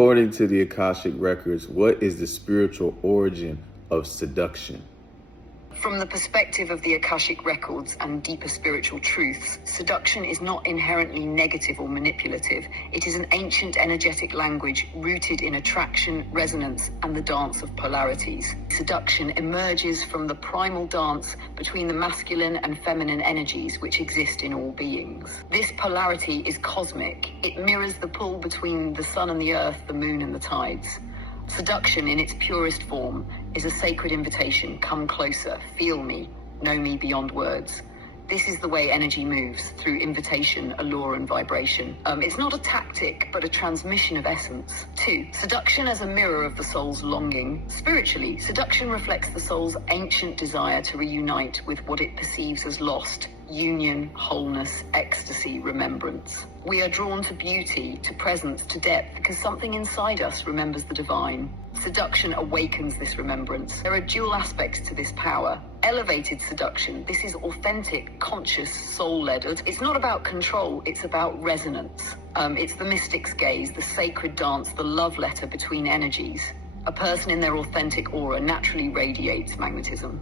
according to the Akashic Records, what is the spiritual origin of seduction? From the perspective of the Akashic Records and deeper spiritual truths, seduction is not inherently negative or manipulative. It is an ancient energetic language rooted in attraction, resonance, and the dance of polarities. Seduction emerges from the primal dance between the masculine and feminine energies which exist in all beings. This polarity is cosmic. It mirrors the pull between the sun and the earth, the moon and the tides. Seduction in its purest form is a sacred invitation. Come closer, feel me, know me beyond words. This is the way energy moves, through invitation, allure, and vibration. It's not a tactic, but a transmission of essence. 2. Seduction as a mirror of the soul's longing. Spiritually, seduction reflects the soul's ancient desire to reunite with what it perceives as lost. Union, wholeness, ecstasy, remembrance. We are drawn to beauty, to presence, to depth, because something inside us remembers the divine. Seduction awakens this remembrance. There are dual aspects to this power. Elevated seduction, this is authentic, conscious, soul-led. It's not about control, it's about resonance. It's the mystic's gaze, the sacred dance, the love letter between energies. A person in their authentic aura naturally radiates magnetism.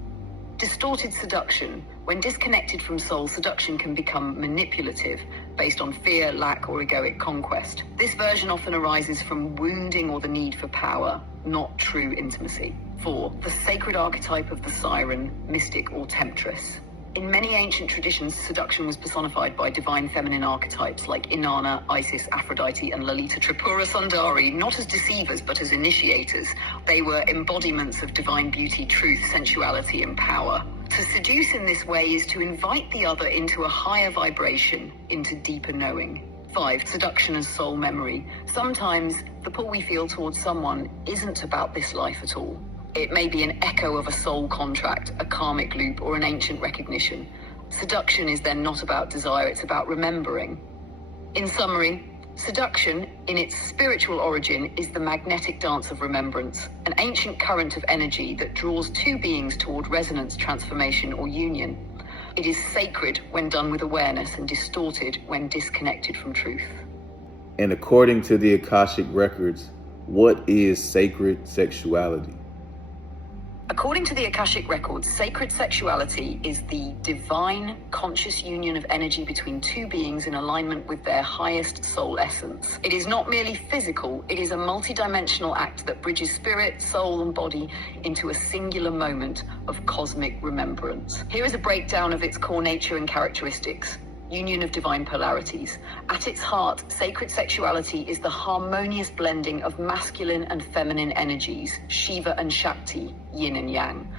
Distorted seduction. When disconnected from soul, seduction can become manipulative, based on fear, lack, or egoic conquest. This version often arises from wounding or the need for power, not true intimacy. 4. The sacred archetype of the siren, mystic, or temptress. In many ancient traditions, seduction was personified by divine feminine archetypes like Inanna, Isis, Aphrodite, and Lalita Tripura Sundari, not as deceivers but as initiators. They were embodiments of divine beauty, truth, sensuality, and power. To seduce in this way is to invite the other into a higher vibration, into deeper knowing. 5. Seduction as soul memory. Sometimes the pull we feel towards someone isn't about this life at all. It may be an echo of a soul contract, a karmic loop, or an ancient recognition. Seduction is then not about desire, it's about remembering. In summary, seduction, in its spiritual origin, is the magnetic dance of remembrance, an ancient current of energy that draws two beings toward resonance, transformation, or union. It is sacred when done with awareness and distorted when disconnected from truth. And according to the Akashic Records, what is sacred sexuality? According to the Akashic Records, sacred sexuality is the divine, conscious union of energy between two beings in alignment with their highest soul essence. It is not merely physical, it is a multidimensional act that bridges spirit, soul, and body into a singular moment of cosmic remembrance. Here is a breakdown of its core nature and characteristics. Union of divine polarities. At its heart, sacred sexuality is the harmonious blending of masculine and feminine energies, Shiva and Shakti, yin and yang.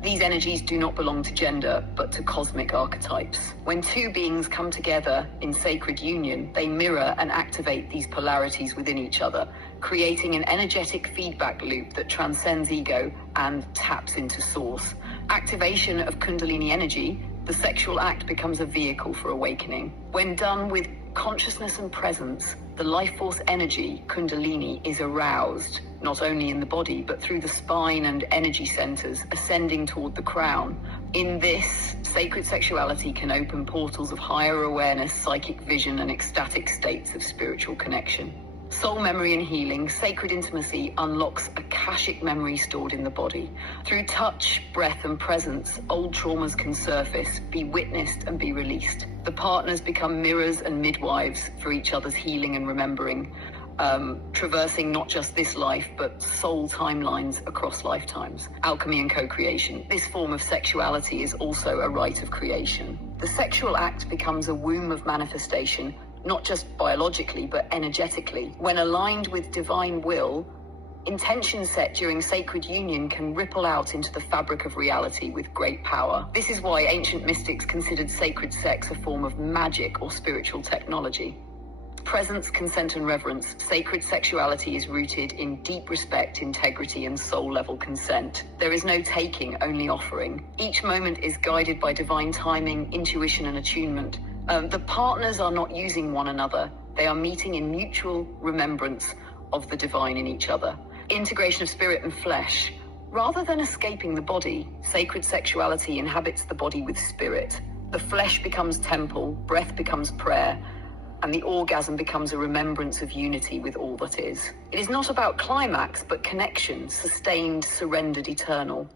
These energies do not belong to gender, but to cosmic archetypes. When two beings come together in sacred union, they mirror and activate these polarities within each other, creating an energetic feedback loop that transcends ego and taps into source. Activation of Kundalini energy. The sexual act becomes a vehicle for awakening. When done with consciousness and presence, the life force energy, Kundalini, is aroused, not only in the body, but through the spine and energy centers, ascending toward the crown. In this, sacred sexuality can open portals of higher awareness, psychic vision, and ecstatic states of spiritual connection. Soul memory and healing. Sacred intimacy unlocks Akashic memory stored in the body. Through touch, breath, and presence, old traumas can surface, be witnessed, and be released. The partners become mirrors and midwives for each other's healing and remembering, traversing not just this life, but soul timelines across lifetimes. Alchemy and co-creation. This form of sexuality is also a rite of creation. The sexual act becomes a womb of manifestation, not just biologically, but energetically. When aligned with divine will, intentions set during sacred union can ripple out into the fabric of reality with great power. This is why ancient mystics considered sacred sex a form of magic or spiritual technology. Presence, consent, and reverence. Sacred sexuality is rooted in deep respect, integrity, and soul-level consent. There is no taking, only offering. Each moment is guided by divine timing, intuition, and attunement. The partners are not using one another. They are meeting in mutual remembrance of the divine in each other. Integration of spirit and flesh. Rather than escaping the body, sacred sexuality inhabits the body with spirit. The flesh becomes temple, breath becomes prayer, and the orgasm becomes a remembrance of unity with all that is. It is not about climax, but connection, sustained, surrendered, eternal.